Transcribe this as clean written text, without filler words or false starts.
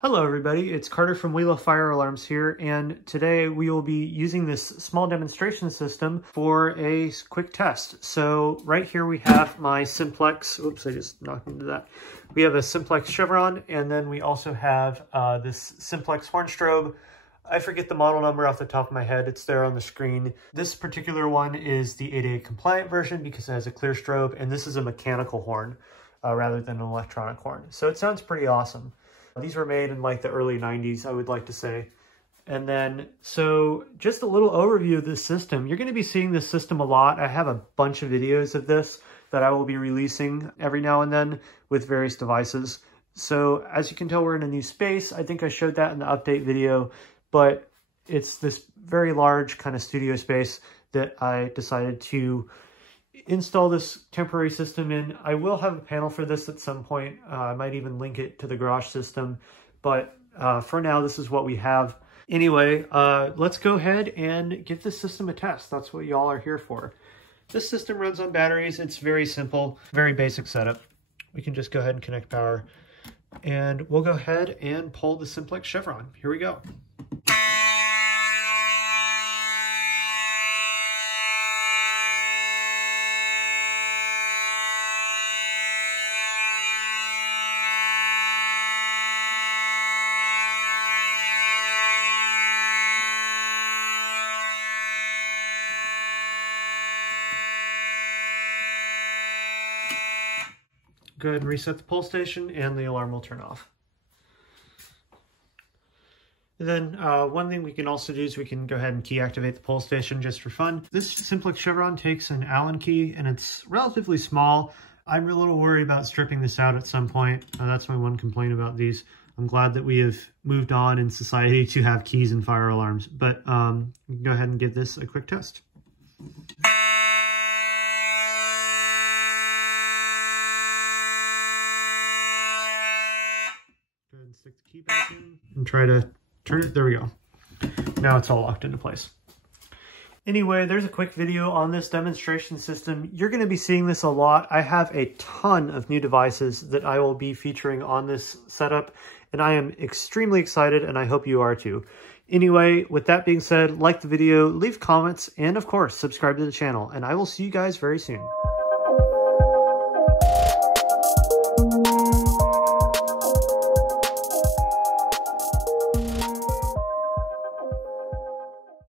Hello everybody, it's Carter from We Love Fire Alarms here, and today we will be using this small demonstration system for a quick test. So right here we have my Simplex, oops, I just knocked into that. We have a Simplex Chevron, and then we also have this Simplex horn strobe. I forget the model number off the top of my head, it's there on the screen. This particular one is the 8A compliant version because it has a clear strobe, and this is a mechanical horn rather than an electronic horn. So it sounds pretty awesome. These were made in like the early 90s, I would like to say. And then, so just a little overview of this system. You're going to be seeing this system a lot. I have a bunch of videos of this that I will be releasing every now and then with various devices. So as you can tell, we're in a new space. I think I showed that in the update video, but it's this very large kind of studio space that I decided to install this temporary system in. I will have a panel for this at some point. I might even link it to the garage system, but for now, this is what we have. Anyway, let's go ahead and give this system a test. That's what y'all are here for. This system runs on batteries. It's very simple, very basic setup. We can just go ahead and connect power, and we'll go ahead and pull the Simplex Chevron. Here we go. Go ahead and reset the pull station and the alarm will turn off. And then one thing we can also do is we can go ahead and key activate the pull station just for fun. This Simplex Chevron takes an Allen key and it's relatively small. I'm a little worried about stripping this out at some point. That's my one complaint about these. I'm glad that we have moved on in society to have keys in fire alarms, but we can go ahead and give this a quick test. Go ahead and stick the key back in and try to turn it. There we go. Now it's all locked into place. Anyway, there's a quick video on this demonstration system. You're going to be seeing this a lot. I have a ton of new devices that I will be featuring on this setup, and I am extremely excited, and I hope you are too. Anyway, with that being said, like the video, leave comments, and of course, subscribe to the channel, and I will see you guys very soon.